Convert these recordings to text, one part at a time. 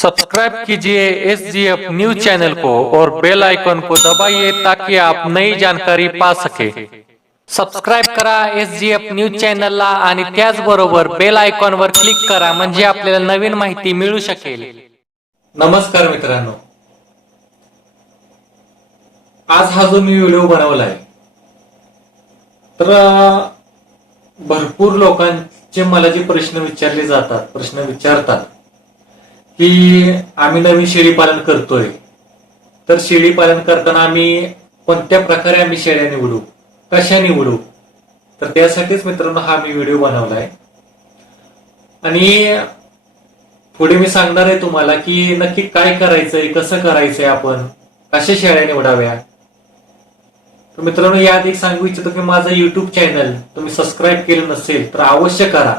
Subscribe कीजिए S G F news channel को और बेल आइकन को दबाइए ताकि आप नई जानकारी पा सके। सबस्क्राईब करा एस जी एफ न्यूज चॅनलला आणि त्याचबरोबर बेल आयकॉनवर क्लिक करा म्हणजे आपल्याला नवीन माहिती मिळू शकेल. नमस्कार मित्रांनो. आज हा जो मी व्हिडिओ बनवलाय तर भरपूर लोकांचे मला जे प्रश्न विचारले जातात प्रश्न विचारतात की आम्ही नवीन शेळी पालन करतोय. तर शेळी पालन करताना आम्ही कोणत्या प्रकारे आम्ही शेळ्या निवडू कशा निवडू? तर त्यासाठीच मित्रांनो हा मी व्हिडिओ बनवलाय. आणि पुढे मी सांगणार आहे तुम्हाला की नक्की काय करायचंय कसं करायचंय आपण कशा शेळ्या निवडाव्या? तर मित्रांनो या एक सांगू इच्छितो की माझं युट्यूब चॅनल तुम्ही सबस्क्राईब केलं नसेल तर अवश्य करा.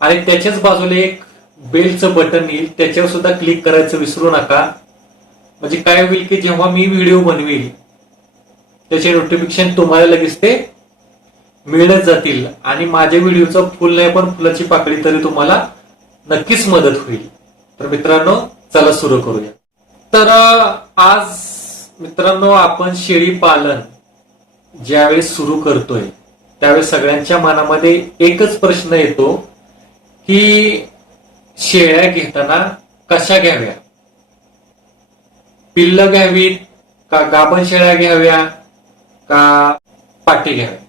आणि त्याच्याच बाजूला एक बेलचं बटन येईल त्याच्यावर सुद्धा क्लिक करायचं विसरू नका. म्हणजे काय होईल की जेव्हा मी व्हिडिओ बनवेल त्याचे नोटिफिकेशन तुम्हाला लगेच ते मिळत जातील. आणि माझ्या व्हिडिओचं फुल नाही पण फुलाची पाकळी तरी तुम्हाला नक्कीच मदत होईल. तर मित्रांनो चला सुरू करूया. तर आज मित्रांनो आपण शेळी पालन ज्यावेळेस सुरू करतोय त्यावेळेस सगळ्यांच्या मनामध्ये एकच प्रश्न येतो की शेळ्या घेताना कशा घ्याव्या? पिल्ल घ्यावीत का गाभण शेळ्या घ्याव्या का पाटी घ्याव्या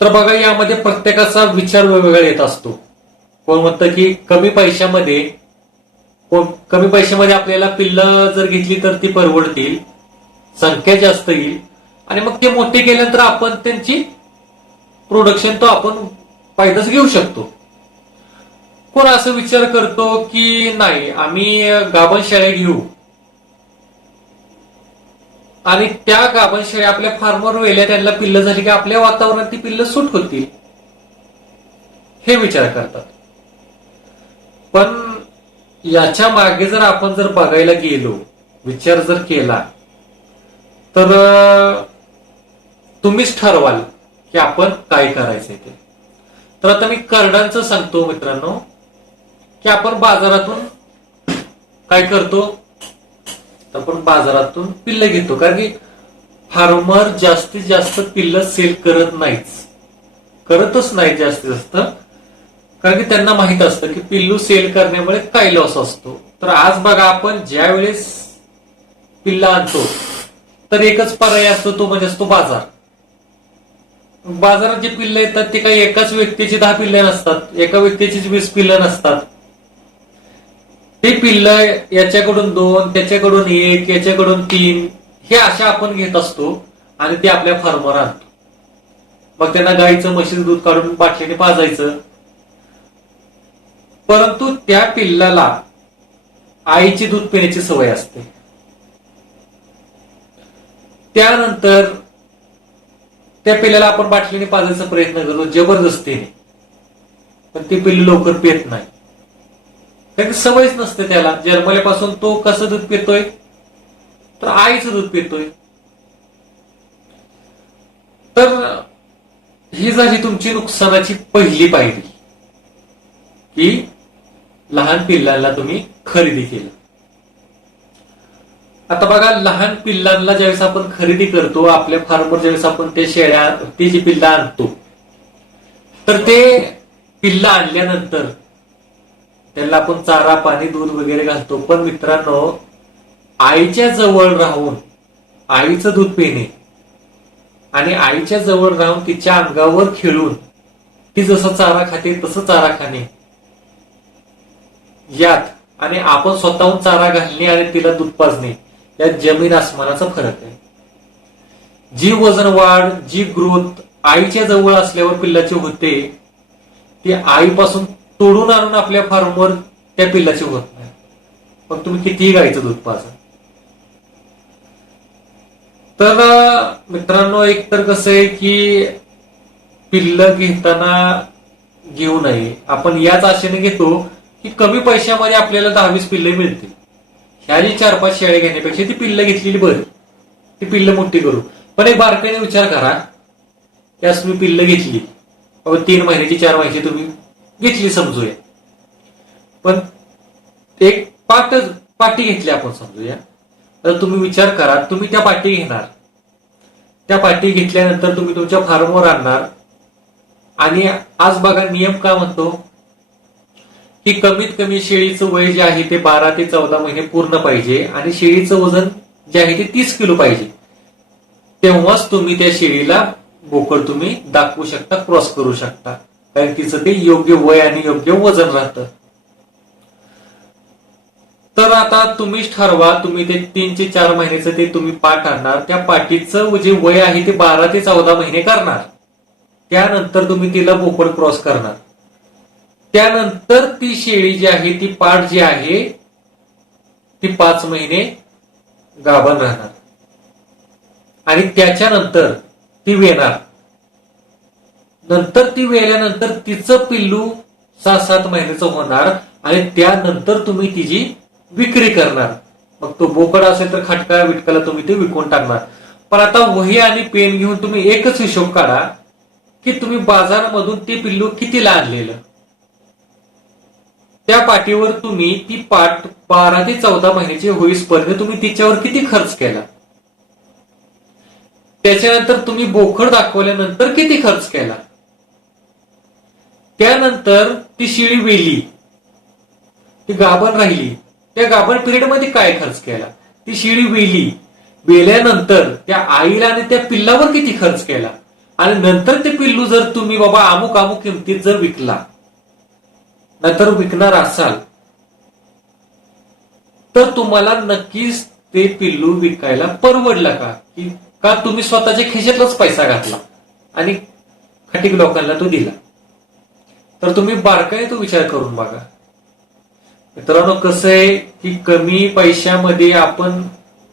तर बघा यामध्ये प्रत्येकाचा विचार वेगवेगळा येत असतो. कोण म्हणतं की कमी पैशामध्ये कोण कमी पैशामध्ये आपल्याला पिल्ल जर घेतली तर ती परवडतील संख्या जास्त येईल. आणि मग ते मोठे केल्यानंतर आपण त्यांची प्रोडक्शन तो आपण फायदाच घेऊ शकतो. कोण असं विचार करतो की नाही आम्ही गाभण शेळ्या घेऊ. आणि त्या गाभण शेळ्या आपल्या फार्मवर वेल्या त्यांना पिल्ल झाली की आपल्या वातावरणात ती पिल्ल सूट होतील. हे विचार करतात. पण याच्या मागे जर आपण जर बघायला गेलो विचार जर केला तर तुम्हीच ठरवाल की आपण काय करायचं ते. तर आता मी करडांचं सांगतो मित्रांनो. की आपण बाजारातून काय करतो? तर आपण बाजारातून पिल्ल घेतो. कारण की फार्मर जास्तीत जास्त पिल्ल सेल करत नाहीच करतच नाही जास्तीत जास्त. कारण की त्यांना माहीत असतं की पिल्लू सेल करण्यामुळे काय लॉस असतो. तर आज बघा आपण ज्या वेळेस पिल्ला आणतो तर एकच पर्याय असतो तो म्हणजे असतो बाजार. बाजारात जे पिल्ल येतात ते काही एकाच व्यक्तीची दहा पिल्ल नसतात एका व्यक्तीची वीस पिल्ल नसतात. ते पिल्ल याच्याकडून दोन त्याच्याकडून एक याच्याकडून तीन हे अशा आपण घेत असतो आणि ते आपल्या फार्मवर आणतो. मग त्यांना गाईचं म्हशीचं दूध काढून बाटलीने पाजायचं. परंतु त्या पिल्लाला आईची दूध पिण्याची सवय असते. त्यानंतर त्या पिल्लाला आपण बाटलीने पाजायचा प्रयत्न करतो जबरदस्तीने. पण ते पिल्लू लवकर पित नाही. कारण सवयच नसते त्याला. जन्मल्यापासून तो कसं दूध पितोय? तर आईचं दूध पितोय. तर ही झाली तुमची नुकसानाची पहिली पायरी. की लहान पिल्लांना तुम्ही खरेदी केलं. आता बघा लहान पिल्लांना ज्यावेळेस आपण खरेदी करतो आपल्या फार्मर ज्यावेळेस आपण ते शेळ्या ती जी पिल्ला आणतो तर ते पिल्ला आणल्यानंतर त्याला आपण चारा पाणी दूध वगैरे घालतो. पण मित्रांनो आईच्या जवळ राहून आईचं दूध पिणे आणि आईच्या जवळ राहून तिच्या अंगावर खेळून ती जसं चारा खाते तसं चारा खाणे. यात आणि आपण स्वतःहून चारा घालणे आणि तिला दूध पाजणे यात जमीन आसमानाचा फरक आहे. जी वजन वाढ जी ग्रोथ आईच्या जवळ असल्यावर पिल्लाची होते ती आईपासून तोडून आणून आपल्या फार्मवर त्या पिल्लाची होत नाही. मग तुम्ही कितीही गाईचं दूध पाजा. तर मित्रांनो एक तर कसं आहे की पिल्ल घेताना घेऊ नये. आपण याच आशेने घेतो की कमी पैशामध्ये आपल्याला दहावीस पिल्ले मिळतील. ह्या जी चार पाच शेळ्या घेण्यापेक्षा ती पिल्ल घेतलेली बरी. ती पिल्ल मोठी करू. पण एक बारकाईने विचार करा. त्यास तुम्ही पिल्ल घेतली. तीन महिन्याची चार महिन्याची तुम्ही घेतली समजूया. पण एक पाट पाटी घेतली आपण समजूया. तर तुम्ही विचार करा तुम्ही त्या पाटी घेणार. त्या पाटी घेतल्यानंतर तुम्ही तुमच्या फार्मवर आणणार. आणि आज बघा नियम का म्हणतो? की कमीत कमी शेळीचं वय जे आहे ते बारा ते चौदा महिने पूर्ण पाहिजे आणि शेळीचं वजन जे आहे ते तीस किलो पाहिजे. तेव्हाच तुम्ही त्या शेळीला बोकड तुम्ही दाखवू शकता क्रॉस करू शकता. कारण तिचं ते योग्य वय आणि योग्य वजन राहतं. तर आता तुम्हीच ठरवा तुम्ही ते तीन ते चार महिन्याचं ते तुम्ही पाठ आणणार. त्या पाठीचं जे वय आहे ते बारा ते चौदा महिने करणार. त्यानंतर तुम्ही तिला बोकड क्रॉस करणार. त्यानंतर ती शेळी जी आहे ती पाठ जी आहे ती पाच महिने गाभण राहणार. आणि त्याच्यानंतर ती वेणार. नंतर ती वेल्यानंतर तिचं पिल्लू सहा सात महिन्याचं होणार आणि त्यानंतर तुम्ही तिची विक्री करणार. मग तो बोकड असेल तर खटका विटकाला तुम्ही ते विकून टाकणार. पण आता वही आणि पेन घेऊन तुम्ही एकच हिशोब काढा की तुम्ही बाजारामधून ते पिल्लू कितीला आणलेलं? त्या पाठीवर तुम्ही ती पाठ बारा ते चौदा महिन्याची होईसपर्यंत तुम्ही तिच्यावर किती खर्च केला? त्याच्यानंतर तुम्ही बोखड दाखवल्यानंतर किती खर्च केला? त्यानंतर ती शिळी वेली. ती गाभण राहिली. त्या गाभण पिरियडमध्ये काय खर्च केला? ती शिळी वेली. वेल्यानंतर त्या आईला आणि त्या पिल्लावर किती खर्च केला? आणि नंतर ते पिल्लू जर तुम्ही बाबा अमुक अमुक किमतीत जर विकला नंतर विकणार असाल तर तुम्हाला नक्कीच ते पिल्लू विकायला परवडलं का? की का तुम्ही स्वतःच्या खिशातलाच पैसा घातला आणि खटीक लोकांना तो दिला? तर तुम्ही बारकाय तो विचार करून बघा. मित्रांनो कसं आहे की कमी पैशामध्ये आपण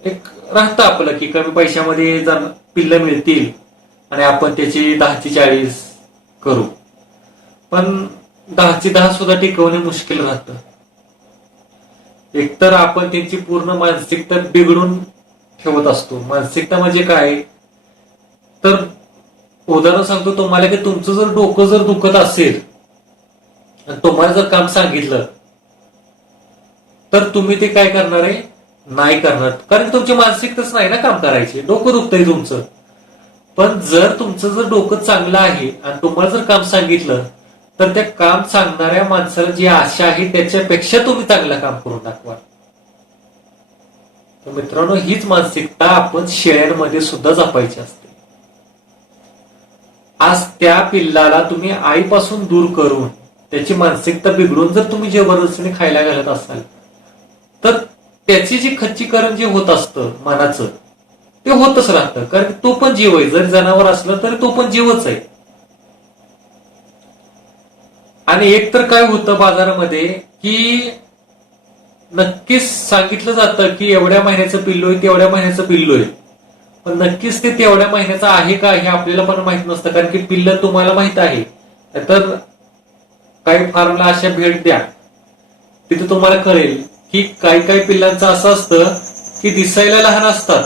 एक राहतं आपलं की कमी पैशामध्ये जर पिल्लं मिळतील आणि आपण त्याची दहाची चाळीस करू. पण दहाची दहा सुद्धा टिकवणे मुश्किल राहतं. एकतर आपण त्यांची पूर्ण मानसिकता बिघडून ठेवत असतो. मानसिकता म्हणजे काय? तर उदाहरण सांगतो तुम्हाला की तुमचं जर डोकं जर दुखत असेल आणि तुम्हाला जर काम सांगितलं तर तुम्ही ते काय करणार आहे? नाही करणार. कारण तुमची मानसिकताच नाही ना काम करायची. डोकं दुखतंय तुमचं. पण जर तुमचं जर डोकं चांगलं आहे आणि तुम्हाला जर काम सांगितलं तर त्या काम सांगणाऱ्या माणसाला जी आशा आहे त्याच्यापेक्षा तुम्ही चांगलं काम करून दाखवा. तर मित्रांनो हीच मानसिकता आपण शेळ्यांमध्ये सुद्धा जपायची असते. आज त्या पिल्लाला तुम्ही आईपासून दूर करून त्याची मानसिकता बिघडून जर तुम्ही जबरदस्तीने खायला घालत असाल तर त्याची जी खच्चीकरण जे होत असतं मनाचं ते होतच राहतं. कारण तो पण जीव आहे. जर जनावर असलं तरी तो पण जीवच आहे. आणि एक तर काय होतं बाजारामध्ये की नक्कीच सांगितलं जातं की एवढ्या महिन्याचं पिल्लू आहे तेवढ्या महिन्याचं पिल्लू आहे. पण नक्कीच ते तेवढ्या महिन्याचं आहे का हे आपल्याला पण माहीत नसतं. कारण की पिल्ल तुम्हाला माहीत आहे. तर काही फार्मला अशा भेट द्या. तिथे तुम्हाला कळेल की काही काही पिल्लांचं असं असतं की दिसायला लहान असतात.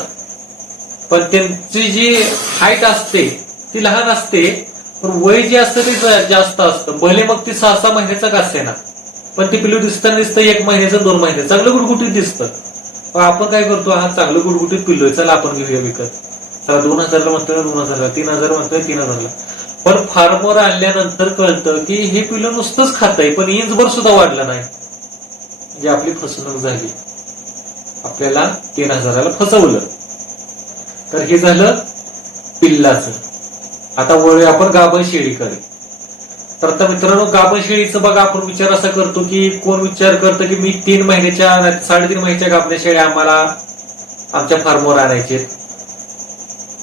पण त्यांची जी हाईट असते ती लहान असते पण वय जे असतं ते जास्त असतं. भले मग ती सहा सहा महिन्याचं का असेना. पण ती पिल्लू दिसताना दिसतं एक महिन्याचं दोन महिन्याचं. चांगलं गुटगुटीत दिसतं. पण आपण काय करतो? हा चांगलं गुटगुटीत पिल्लू आहे चला आपण घेऊया विकत. चला दोन हजारला म्हणतोय दोन हजारला. तीन हजार म्हणतोय तीन हजारला. पण फार्मर आणल्यानंतर कळतं की हे पिलं नुसतंच खातंय पण इंचभर सुद्धा वाढलं नाही. म्हणजे आपली फसवणूक झाली. आपल्याला तीन हजाराला फसवलं. तर हे झालं पिल्लाचं. आता वळूया आपण गाभण शेळीकडे तर आता मित्रांनो गाभण शेळीचं बघा आपण विचार असा करतो की कोण विचार करतो की मी तीन महिन्याच्या साडेतीन महिन्याच्या गाभण्या शेळ्या आम्हाला आमच्या फार्मवर आणायचे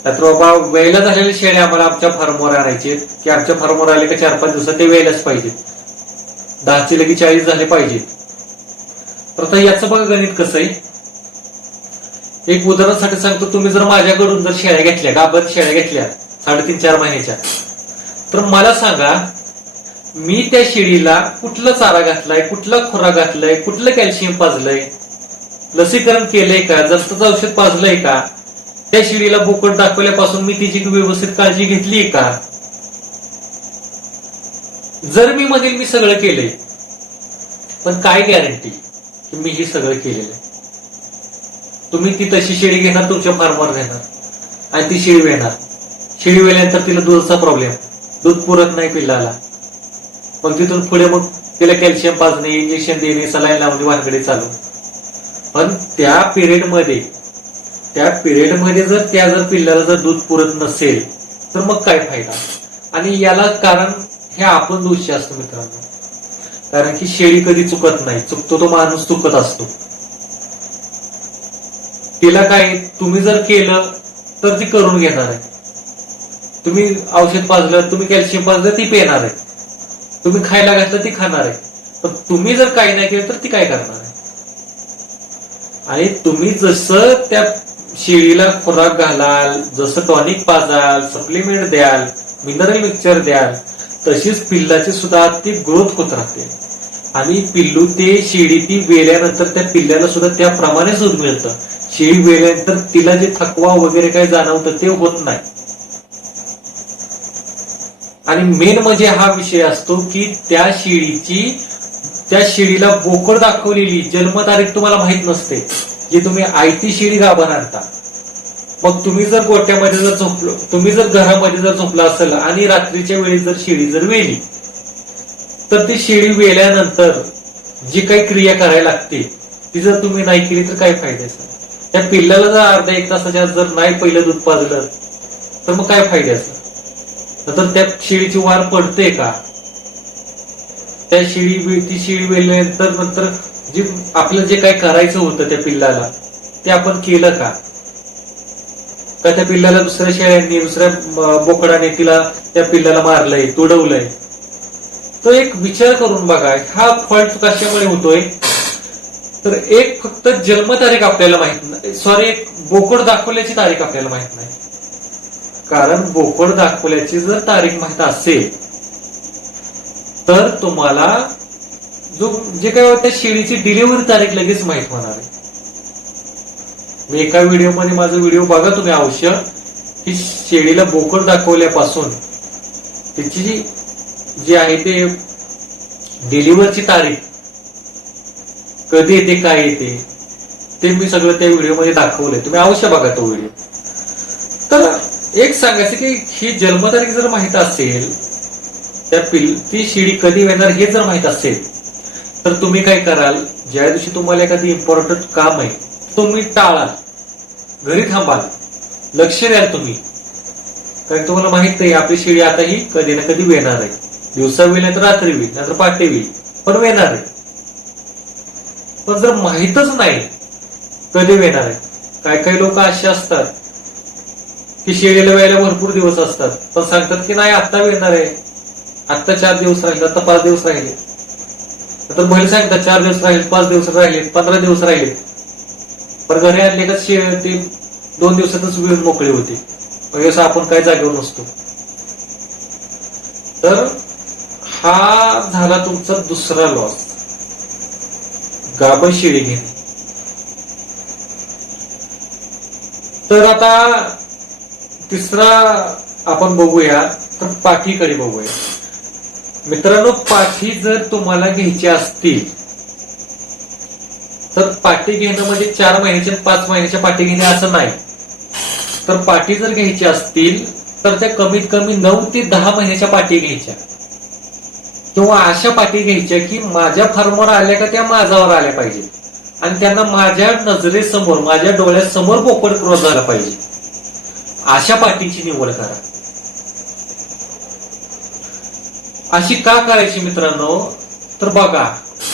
तर बाबा वेळेला झालेल्या शेळ्या आम्हाला आमच्या फार्मवर आणायचे. की आमच्या फार्मवर आले का चार पाच दिवसात ते वेळेलाच पाहिजेत दहाचे लगी चाळीस झाले पाहिजेत तर आता याचं बघा गणित कसं आहे. एक उदाहरणासाठी सांगतो तुम्ही जर माझ्याकडून जर शेळ्या घेतल्या गाभण शेळ्या घेतल्या साडेतीन चार महिन्याच्या तर मला सांगा मी त्या शेळीला कुठला चारा घातलाय कुठला खुरा घातलाय कुठलं कॅल्शियम पाजलंय? लसीकरण केलंय का? जस्तचं औषध पाजलंय का? त्या शिडीला बोकड दाखवल्यापासून मी तिची व्यवस्थित काळजी घेतली का? जर मी मधील मी सगळं केलंय पण काय गॅरंटी की मी हे सगळं केलेलं आहे? तुम्ही ती तशी शेळी घेणार तुमच्या फार्मर घेणार आणि ती शेळी वेणार. शेळी वेल्यानंतर तिला दुधाचा प्रॉब्लेम दूध पुरत नाही पिल्लाला. मग तिथून पुढे मग तिला कॅल्शियम पाजणे इंजेक्शन देणे सलाईन लावणे वानकडे चालू पण त्या पिरियडमध्ये त्या पिरियडमध्ये जर त्या जर पिल्लाला जर दूध पुरत नसेल तर मग काय फायदा? आणि याला कारण हे आपण दोषी असतो मित्रांनो. कारण की शेळी कधी चुकत नाही. चुकतो तो माणूस चुकत असतो. तिला काय तुम्ही जर केलं तर ती करून घेणार आहे. तुम्ही औषध पाजलं तुम्ही कॅल्शियम पाजलं ती पेणार आहे. तुम्ही खायला घातलं ती खाणार आहे. पण तुम्ही जर काही नाही केलं तर ती काय करणार आहे? आणि तुम्ही जसं त्या शेळीला खुराक घालाल जसं टॉनिक पाजाल सप्लिमेंट द्याल मिनरल मिक्सचर द्याल तशीच पिल्लाची सुद्धा ती ग्रोथ होत राहते. आणि पिल्लू ते शेळी ती वेल्यानंतर त्या पिल्ल्याला सुद्धा त्याप्रमाणे दूध मिळतं. शेळी वेल्यानंतर तिला जे थकवा वगैरे काही जाणवतं ते होत नाही. आणि मेन म्हणजे हा विषय असतो की त्या शेळीची त्या शेळीला बोकड दाखवलेली जन्मतारीख तुम्हाला माहीत नसते. जी तुम्ही आयती शिडी गाभा आणता मग तुम्ही जर गोट्यामध्ये जर झोपलो तुम्ही जर घरामध्ये जर झोपला असेल आणि रात्रीच्या वेळी जर शिडी जर वेली तर ती शिडी वेल्यानंतर जी काही क्रिया करायला लागते ती जर तुम्ही नाही केली तर काय फायद्याचं त्या पिल्लाला जर अर्धा एक तासाच्या जर नाही पहिलं दूध पाजलं तर मग काय फायद्याचं नंतर त्या शिडीची वार पडते का? त्या शिडी ती शिडी वेल्यानंतर नंतर जे आपलं जे काय करायचं होतं त्या पिल्लाला ते आपण केलं का? का त्या पिल्लाला दुसऱ्या शेळ्यांनी दुसऱ्या बोकडाने तिला त्या पिल्लाला मारलंय तुडवलंय? तो एक विचार करून बघा हा फॉल्ट कशामुळे होतोय. तर एक फक्त जन्मतारीख आपल्याला माहीत नाही सॉरी एक बोकड दाखवल्याची तारीख आपल्याला माहीत नाही. कारण बोकड दाखवल्याची जर तारीख माहीत असेल तर तुम्हाला जो जे काय त्या शेळीची डिलिव्हरी तारीख लगेच माहीत होणार आहे. मी एका व्हिडिओमध्ये माझा व्हिडिओ बघा तुम्ही अवश्य की शेळीला बोकड दाखवल्यापासून त्याची जी जी आहे ते डिलिव्हरची तारीख कधी येते काय येते ते मी सगळं त्या व्हिडिओमध्ये दाखवलंय. तुम्ही अवश्य बघा तो व्हिडिओ. तर एक सांगायचं की ही जन्मतारीख जर माहीत असेल त्या पिल ती शिडी कधी येणार हे जर माहीत असेल तर तुम्ही काय कराल? ज्या दिवशी तुम्हाला एखादी इम्पॉर्टंट काम आहे तुम्ही टाळाल. घरी थांबाल. लक्ष द्याल तुम्ही. कारण तुम्हाला माहीत आहे आपली शेळी आता ही कधी ना कधी वेणार आहे. दिवसा वेळ नाही तर रात्री वेळ नाहीतर पाटे वेळ पण वेणार आहे. पण जर माहीतच नाही कधी वेणार आहे? काही काही लोक असे असतात की शेळीला वेळेला भरपूर दिवस असतात पण सांगतात की नाही आत्ता वेणार आहे. आत्ता चार दिवस राहिले आता पाच दिवस राहिले. तर बैल सांगतात चार दिवस राहिले पाच दिवस राहिले पंधरा दिवस राहिले. पण घरी आणले का ते दोन दिवसातच वेळ मोकळी होती. असं आपण काय जागेवर नसतो. तर हा झाला तुमचा दुसरा लॉस गाभण शेळी घेणे. तर आता तिसरा आपण बघूया तर पाठीकडे बघूया. मित्रांनो पाठी जर तुम्हाला घ्यायची असतील तर पाठी घेणं म्हणजे चार महिन्याच्या पाच महिन्याच्या पाठी घेणे असं नाही. तर पाठी जर घ्यायची असतील तर त्या कमीत कमी नऊ ते दहा महिन्याच्या पाठी घ्यायच्या. किंवा अशा पाठी घ्यायच्या की माझ्या फार्मवर आल्या का त्या माझावर आल्या पाहिजे. आणि त्यांना माझ्या नजरेसमोर माझ्या डोळ्यासमोर बोकड क्रॉस झाला पाहिजे. अशा पाठीची निवड करा. अशी का करायची मित्रांनो? तर बघा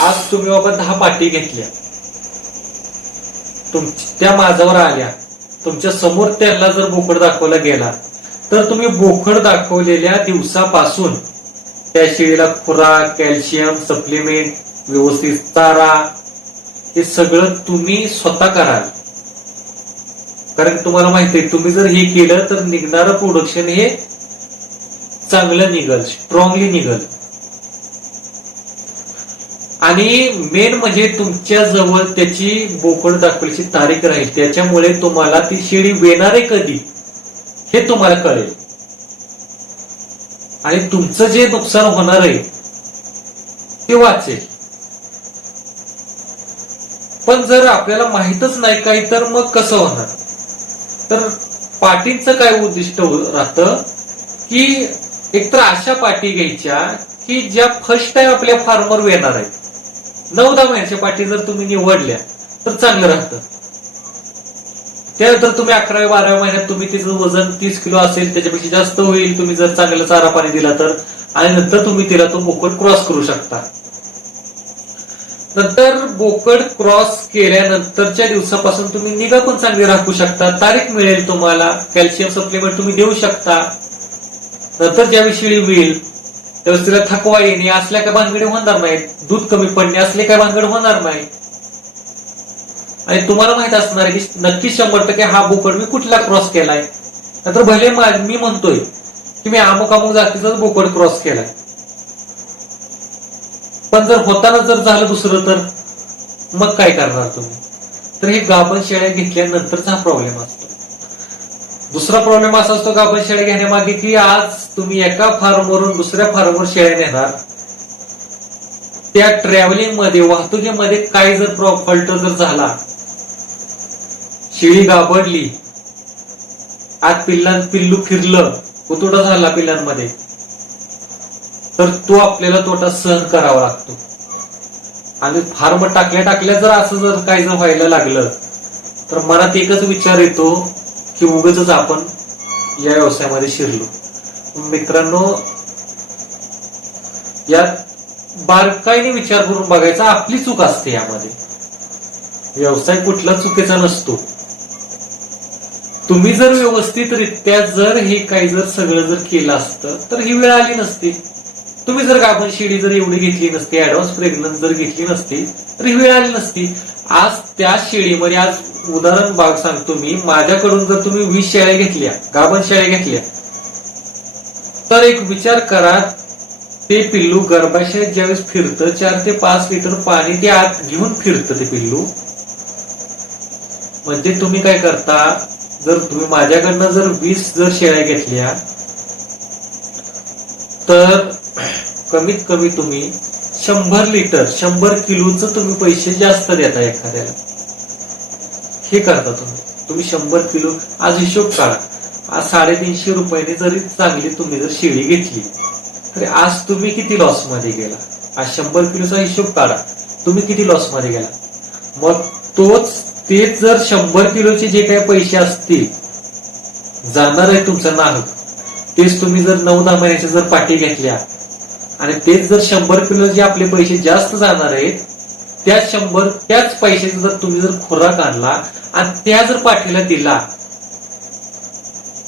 आज तुम्ही बाबा दहा पाठी घेतल्या. तुम त्या माझावर आल्या. तुमच्यासमोर त्यांना जर बोकड दाखवला गेला तर तुम्ही बोकड दाखवलेल्या दिवसापासून त्या शेळीला खुराक कॅल्शियम सप्लिमेंट व्यवस्थित चारा हे सगळं तुम्ही स्वतः कराल. कारण तुम्हाला माहिती आहे तुम्ही जर हे केलं तर निघणारं प्रोडक्शन हे चांगलं निघल स्ट्रॉंगली निघल. आणि मेन म्हणजे तुमच्या जवळ त्याची बोकड दाखवण्याची तारीख राहील. त्याच्यामुळे तुम्हाला ती शेळी वेणार आहे कधी हे तुम्हाला कळेल. आणि तुमचं जे नुकसान होणार आहे ते वाचेल. पण जर आपल्याला माहीतच नाही काही तर मग कसं होणार? तर पाटींचं काय उद्दिष्ट राहतं की एकतर अशा पाटी घ्यायच्या की ज्या फर्स्ट टाइम आपल्या फार्मर येणार आहेत. नऊ दहा महिन्याच्या पाटी जर तुम्ही निवडल्या तर चांगलं राहतं. त्यानंतर तुम्ही अकराव्या बाराव्या महिन्यात तुम्ही तिचं वजन तीस किलो असेल त्याच्यापेक्षा जास्त होईल तुम्ही जर चांगला चारा पाणी दिला तर. आणि नंतर तुम्ही तिला तो बोकड क्रॉस करू शकता. नंतर बोकड क्रॉस केल्यानंतरच्या दिवसापासून तुम्ही निगा पण चांगली राखू शकता. तारीख मिळेल तुम्हाला कॅल्शियम सप्लिमेंट तुम्ही देऊ शकता. नंतर ज्यावेळी शिळी होईल त्यावेळेस तिला थकवा येणे असल्या काय भानगडी होणार नाहीत. दूध कमी पडणे असले काय भानगड होणार नाही. आणि तुम्हाला माहीत असणार की नक्की शंभर टक्के हा बोकड मी कुठला क्रॉस केलाय. नंतर भले मी म्हणतोय की मी अमुक अमुक जातीचाच बोकड क्रॉस केलाय. पण जर होताना जर झालं दुसरं तर मग काय करणार तुम्ही? तर हे गाभण शेळ्या घेतल्यानंतरचा हा प्रॉब्लेम असतो. दुसरा प्रॉब्लेम असा असतो गाभण शेळ्या घेण्यामागे की आज तुम्ही एका फार्मवरून दुसऱ्या फार्मवर शेळ्या नेणार. त्या ट्रॅव्हलिंगमध्ये वाहतुकीमध्ये काय जर फॉल्ट जर झाला शेळी गाभडली आत पिल्लां पिल्लू फिरलं उतोडा झाला पिल्लांमध्ये तर तो आपल्याला तोटा सहन करावा लागतो. आणि फार्म टाकल्या टाकल्या जर असं जर काय जर व्हायला लागलं तर मनात एकच विचार येतो की उगच आपण या व्यवसायामध्ये शिरलो. मित्रांनो यात बारकाईने विचार करून बघायचा आपली चूक असते यामध्ये. व्यवसाय कुठला चुकीचा नसतो. तुम्ही जर व्यवस्थितरित्या जर हे काही जर सगळं जर केलं असतं तर ही वेळ आली नसती. तुम्ही जर गाभण शिडी जर एवढी घेतली नसती ऍडव्हान्स प्रेग्नन्स जर घेतली नसती तर ही वेळ आली नसती. आज त्या शेळीमध्ये आज उदाहरण भाग सांगतो मी. माझ्याकडून जर तुम्ही वीस शेळ्या घेतल्या गाभण शेळ्या घेतल्या तर एक विचार करा ते पिल्लू गर्भाशयात ज्यावेळेस फिरतं चार ते पाच लिटर पाणी ते आत घेऊन फिरतं ते पिल्लू. म्हणजे तुम्ही काय करता जर तुम्ही माझ्याकडनं जर वीस जर शेळ्या घेतल्या तर कमीत कमी तुम्ही शंभर लिटर शंभर किलोचं तुम्ही पैसे जास्त देता एखाद्याला. हे करता तुम्ही. तुम्ही शंभर किलो आज हिशोब काढा. आज साडेतीनशे रुपयाने जरी चांगली तुम्ही जर शेळी घेतली तरी आज तुम्ही किती लॉसमध्ये गेला? आज शंभर किलोचा हिशोब काढा. तुम्ही किती लॉसमध्ये गेला? मग तोच तेच जर शंभर किलोचे जे काही पैसे असतील जाणार आहे तुमचं नाहक. तेच तुम्ही जर नऊ दहा महिन्याच्या जर पाठी घेतल्या आणि तेच जर शंभर किलो जे आपले पैसे जास्त जाणार आहेत त्या शंभर त्याच पैशाचा जर तुम्ही जर खुराक आणला आणि त्या जर पाठीला दिला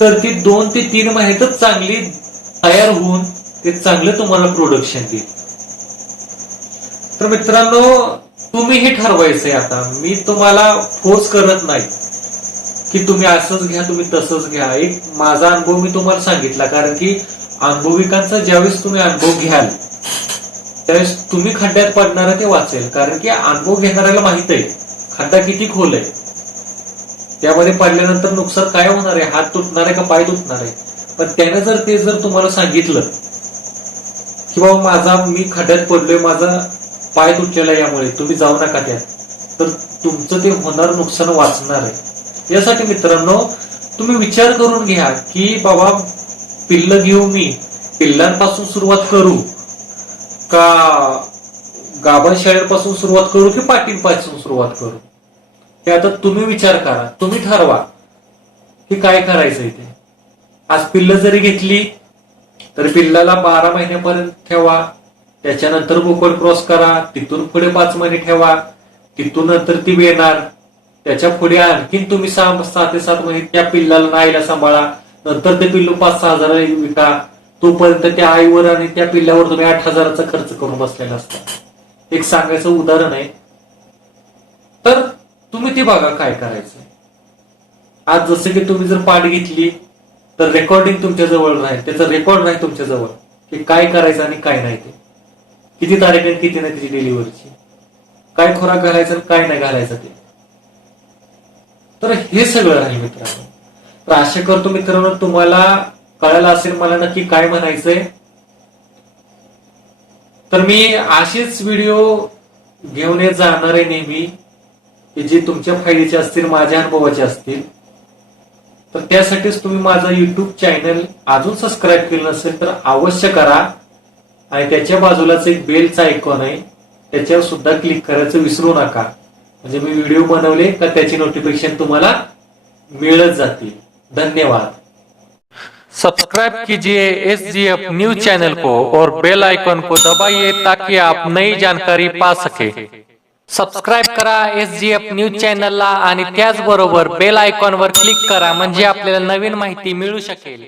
तर ती दोन ते तीन महिन्यातच चांगली तयार होऊन ते चांगलं तुम्हाला प्रोडक्शन देईल. तर मित्रांनो तुम्ही हे ठरवायचंय आता. मी तुम्हाला फोर्स करत नाही की तुम्ही असंच घ्या तुम्ही तसंच घ्या. एक माझा अनुभव मी तुम्हाला सांगितला. कारण की अनुभविकांचा ज्यावेळेस तुम्ही अनुभव घ्याल त्यावेळेस तुम्ही खड्ड्यात पडणार ते वाचेल. कारण की अनुभव घेणाऱ्याला माहीत आहे खड्डा किती खोल आहे. त्यामध्ये पडल्यानंतर नुकसान काय होणार आहे? हात तुटणार आहे का पाय तुटणार आहे? पण त्याने जर ते जर तुम्हाला सांगितलं की बाबा माझा मी खड्ड्यात पडलोय माझा पाय तुटलेला यामुळे तुम्ही जाऊ नका त्यात. तर तुमचं ते होणार नुकसान वाचणार आहे. यासाठी मित्रांनो तुम्ही विचार करून घ्या की बाबा पिल्ल घेऊ मी. पिल्लांपासून सुरुवात करू. का गाभण शाळेपासून सुरुवात करू की पाटींपासून सुरुवात करू? हे आता तुम्ही विचार करा. तुम्ही ठरवा की काय करायचंय ते आज पिल्ल जरी घेतली तर पिल्लाला बारा महिन्यापर्यंत ठेवा. त्याच्यानंतर बोकड क्रॉस करा. तिथून पुढे पाच महिने ठेवा. तिथून नंतर ती येणार त्याच्या पुढे आणखीन तुम्ही सहा सात ते सात महिने त्या पिल्लाला नाहीला सांभाळा. नंतर ते पिल्लू पाच सहा हजार विका तोपर्यंत त्या आईवर आणि त्या पिल्ल्यावर तुम्ही आठ हजाराचा खर्च करून बसलेला असता. एक सांगायचं उदाहरण आहे. तर तुम्ही ते बघा काय करायचं. आज जसं की तुम्ही जर पाठ घेतली तर रेकॉर्डिंग तुमच्या जवळ राहील. त्याचा रेकॉर्ड नाही तुमच्या जवळ. की काय करायचं आणि काय नाही ते. किती तारीख आहे किती नाही त्याची डिलिव्हरीची काय खोराक घालायचं काय नाही घालायचं ते. तर हे सगळं राहील मित्रांनो. तर आशा करतो मित्रांनो तुम्हाला कळायला असेल मला नक्की काय म्हणायचंय. तर मी असेच व्हिडिओ घेऊन येत जाणार आहे नेहमी की जे तुमच्या फायद्याचे असतील माझ्या अनुभवाचे असतील. तर त्यासाठीच तुम्ही माझं युट्यूब चॅनल अजून सबस्क्राईब केलं नसेल तर अवश्य करा. आणि त्याच्या बाजूलाच एक बेलचा आयकॉन आहे त्याच्यावर सुद्धा क्लिक करायचं विसरू नका. म्हणजे मी व्हिडिओ बनवले का त्याची नोटिफिकेशन तुम्हाला मिळत जातील. धन्यवाद. सब्सक्राइब कीजिए S G F news channel को और बेल आइकन को दबाइए ताकि आप नई जानकारी पा सके। सबस्क्राईब करा एस जी एफ न्यूज चॅनलला आणि त्याचबरोबर बेल आयकॉनवर क्लिक करा म्हणजे आपल्याला नवीन माहिती मिळू शकेल.